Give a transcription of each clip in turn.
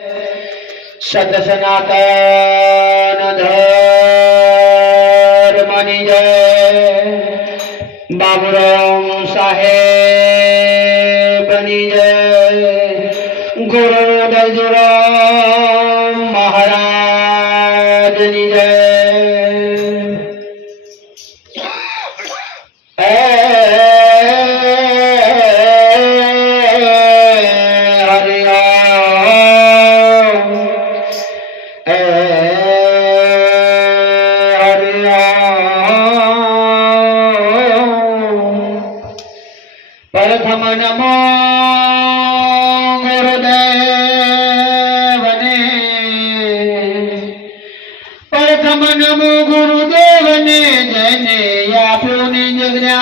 सत सनातन धर्मनि जय। बाबूराव साहेबनि जय। गुरु दलजीराव महाराजनि जय। प्रथम नमो गुरुदेवने। प्रथम नमो गुरुदेवने जने आप्યું નિજ જ્ઞાન।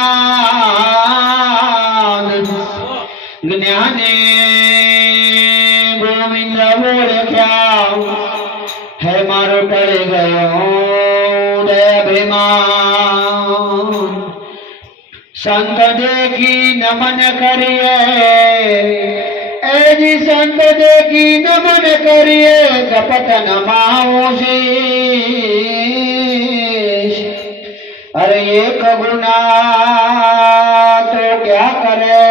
જ્ઞાને ગોવિંદ ઓળખ્યા હે મારો ટળી ગયો અભિમાન। संत देखी नमन करिए जी संत देखी नमन करिए कपट नमाओ शीश। अरे एक गुना तो क्या करे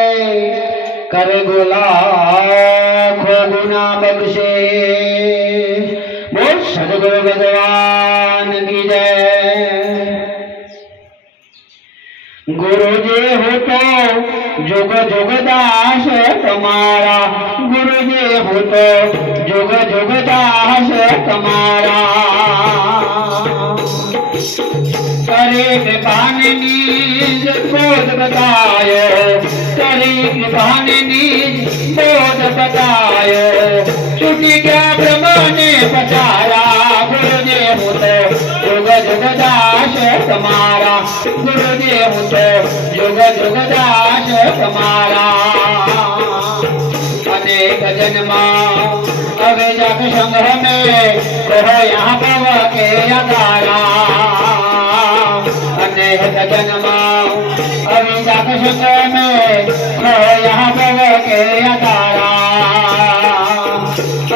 करे लाखों गुना बख्शे। बोल सदगुरु भगवान की जय। गुरु जी हो तो जुग जुग दास तुम्हारा। गुरु जी हो तो जुग जुग दास तुम्हारा। करे कृपान निज बोध बतायो। करे कृपान निज बोध बतायो। छुटी क्या ब्रह्म ने पचारा। गुरु जी हो तो जुग जुग दास तुम्हारा। गुरु जी हो तो जुग जुग दास तुम्हारा। अनेक जन्मा अभिजक संग्रह में कहो यहाँ पव के अगारा। अनेक जन्मा अभिजक संग्रह में कहो यहाँ पव के अगारा।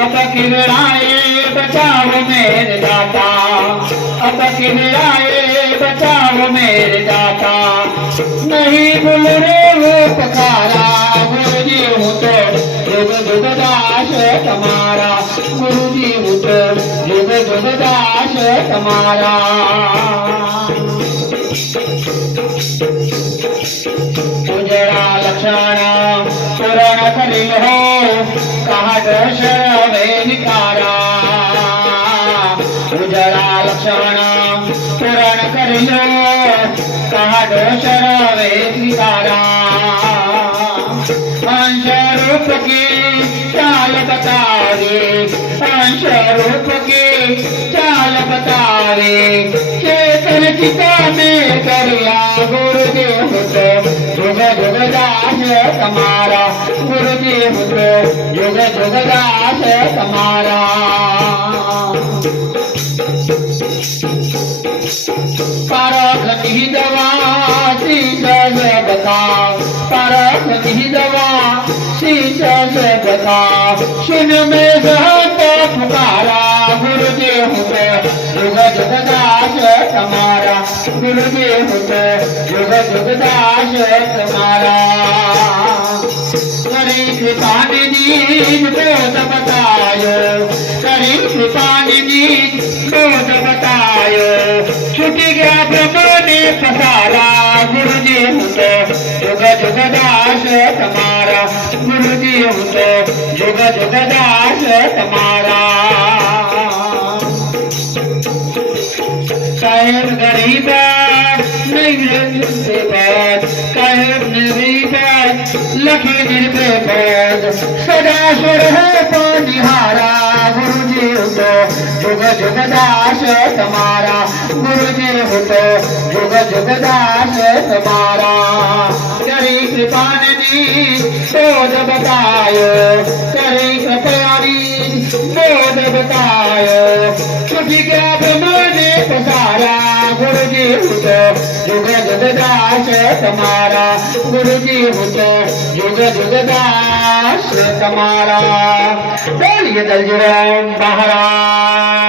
अब किराए बचाओ मेरे दाता। अब किराए बचाओ मेरे दाता। नहीं भूल रे वो पकारा। गुरु जी हूँ तो जुग जुग दास तुम्हारा। गुरु जी हूँ तो जुग जुग दास तुम्हारा। उजड़ा लक्षण पूर्ण करी हो कहा दोष वे निकारा। उजड़ा लक्षण पूर्ण करी हो कहा दोष वे निकारा। अंश रूप की चाल बतावे। अंश रूप की चाल बतावे। चेतन चिता में करिया। गुरु जी हो तो जुग जुग दास तुम्हारा। गुरु जी हो तो जुग जुग दास तुम्हारा। परख नहीं दवा शीश से बता। परख नहीं दवा शीश से बता। सुन में सहत पुकारा। गुरु जी हो तो जुग जुग दास तुम्हारा। गुरु जी हो तो जुग जुग दास तुम्हारा। करी कृपा निधि बोध बतायो। करी कृपा निधि बोध बतायो। छुटी गया ब्रह्म ने पसारा। गुरु जी हो तो जुग जुग दास तुम्हारा। गुरु जी हो तो जुग जुग दास तुम्हारा। साहेब गरीब नहीं निर्भेद। साहेब निर्भीक लखी निर्भेद। सदा सुर है पानिहारा। गुरु जी हो तो जुग जुग दास तुम्हारा। गुरु जी हो तो जुग जुग दास तुम्हारा। करी कृपा निधि बोध बतायो। करी कृपानी बोध बतायो। छुटी गया ब्रह्म ने पसारा। गुरु जी हो तो जुग जुग दास तुम्हारा। गुरु जी हो तो जुग जुग दास આશ્રય તમારા બોલીએ દલજીરામ મહારાજ